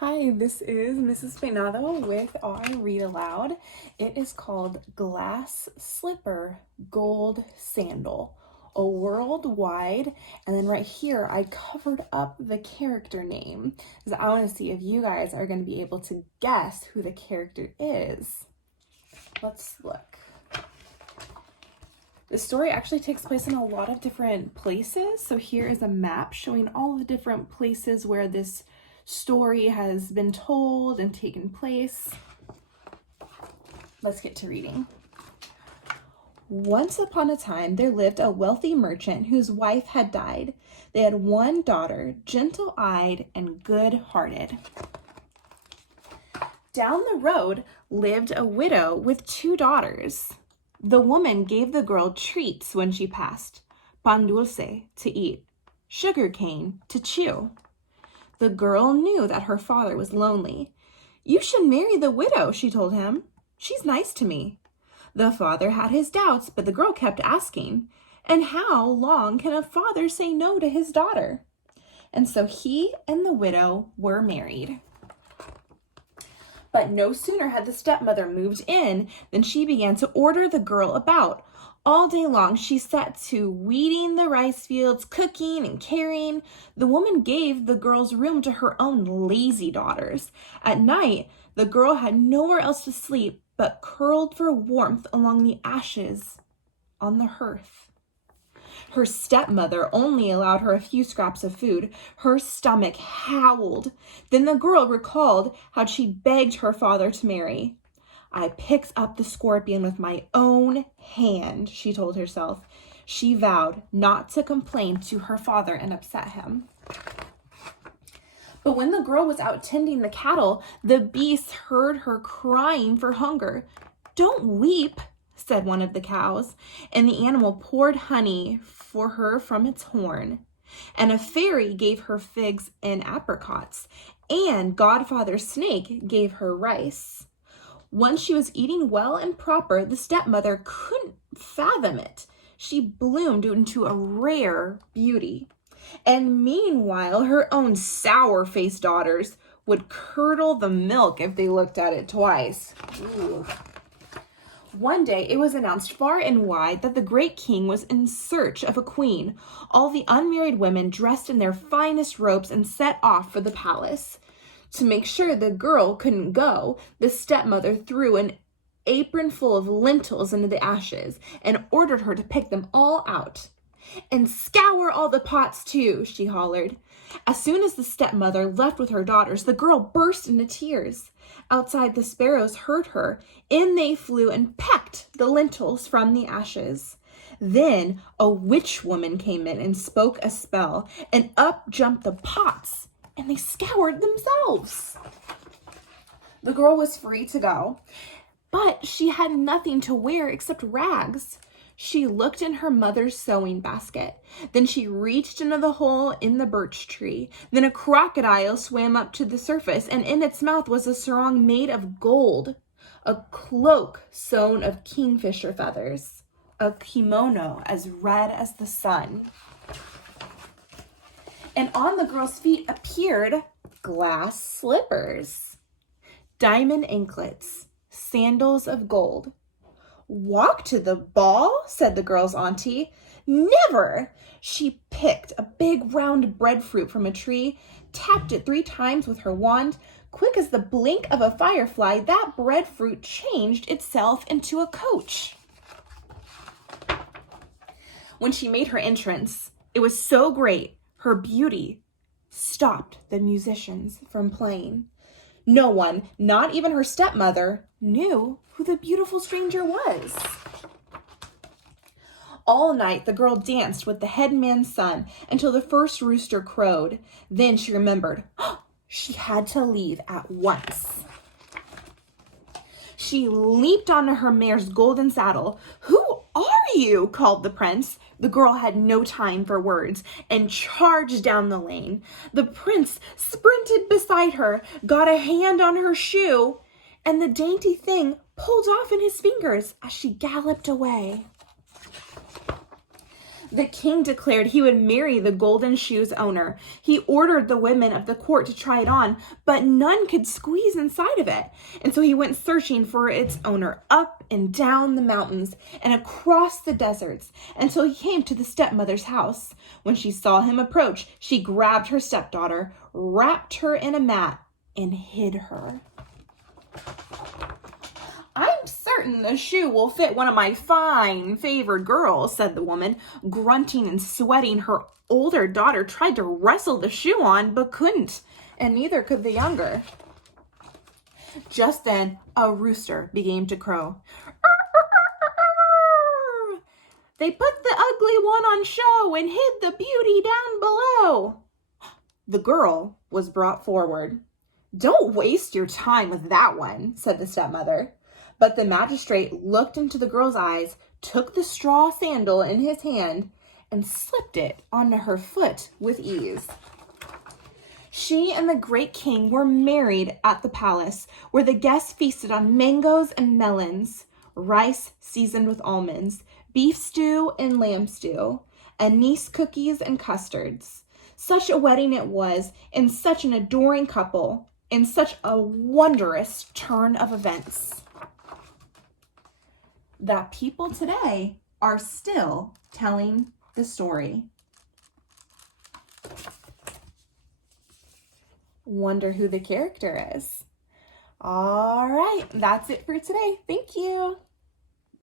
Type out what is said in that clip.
Hi, this is Mrs. Peinado with our read aloud. It is called Glass Slipper Gold Sandal, a worldwide, and then right here I covered up the character name because I want to see if you guys are going to be able to guess who the character is. Let's look. The story actually takes place in a lot of different places. So here is a map showing all the different places where this story has been told and taken place. Let's get to reading. Once upon a time, there lived a wealthy merchant whose wife had died. They had one daughter, gentle-eyed and good-hearted. Down the road lived a widow with two daughters. The woman gave the girl treats when she passed, pan dulce to eat, sugar cane to chew. The girl knew that her father was lonely. "You should marry the widow," she told him. "She's nice to me." The father had his doubts, but the girl kept asking. And how long can a father say no to his daughter? And so he and the widow were married. But no sooner had the stepmother moved in than she began to order the girl about. All day long, she set to weeding the rice fields, cooking and carrying. The woman gave the girl's room to her own lazy daughters. At night, the girl had nowhere else to sleep but curled for warmth along the ashes on the hearth. Her stepmother only allowed her a few scraps of food. Her stomach howled. Then the girl recalled how she begged her father to marry. "I picked up the scorpion with my own hand," she told herself. She vowed not to complain to her father and upset him. But when the girl was out tending the cattle, the beasts heard her crying for hunger. "Don't weep," said one of the cows, and the animal poured honey for her from its horn. And a fairy gave her figs and apricots, and Godfather Snake gave her rice. Once she was eating well and proper, the stepmother couldn't fathom it. She bloomed into a rare beauty. And meanwhile, her own sour-faced daughters would curdle the milk if they looked at it twice. Ooh. One day, it was announced far and wide that the great king was in search of a queen. All the unmarried women dressed in their finest robes and set off for the palace. To make sure the girl couldn't go, the stepmother threw an apron full of lentils into the ashes and ordered her to pick them all out. "And scour all the pots too," she hollered. As soon as the stepmother left with her daughters, the girl burst into tears. Outside, the sparrows heard her. In they flew and pecked the lentils from the ashes. Then a witch woman came in and spoke a spell, and up jumped the pots, and they scoured themselves. The girl was free to go, but she had nothing to wear except rags. She looked in her mother's sewing basket. Then she reached into the hole in the birch tree. Then a crocodile swam up to the surface, and in its mouth was a sarong made of gold, a cloak sewn of kingfisher feathers, a kimono as red as the sun. And on the girl's feet appeared glass slippers, diamond anklets, sandals of gold. "Walk to the ball?" said the girl's auntie. "Never!" She picked a big round breadfruit from a tree, tapped it 3 times with her wand. Quick as the blink of a firefly, that breadfruit changed itself into a coach. When she made her entrance, it was so great, her beauty stopped the musicians from playing. No one, not even her stepmother, knew who the beautiful stranger was. All night, the girl danced with the headman's son until the first rooster crowed. Then she remembered, she had to leave at once. She leaped onto her mare's golden saddle. "Who are you?" called the prince. The girl had no time for words and charged down the lane. The prince sprinted beside her, got a hand on her shoe, and the dainty thing pulled off in his fingers as she galloped away. The king declared he would marry the golden shoe's owner. He ordered the women of the court to try it on, but none could squeeze inside of it. And so he went searching for its owner up and down the mountains and across the deserts until he came to the stepmother's house. When she saw him approach, she grabbed her stepdaughter, wrapped her in a mat, and hid her. "I'm certain the shoe will fit one of my fine favored girls," said the woman, grunting and sweating. Her older daughter tried to wrestle the shoe on, but couldn't, and neither could the younger. Just then, a rooster began to crow. "They put the ugly one on show and hid the beauty down below." The girl was brought forward. "Don't waste your time with that one," said the stepmother. But the magistrate looked into the girl's eyes, took the straw sandal in his hand, and slipped it onto her foot with ease. She and the great king were married at the palace, where the guests feasted on mangoes and melons, rice seasoned with almonds, beef stew and lamb stew, anise cookies and custards. Such a wedding it was, and such an adoring couple, and such a wondrous turn of events, that people today are still telling the story. Wonder who the character is. All right, that's it for today. Thank you.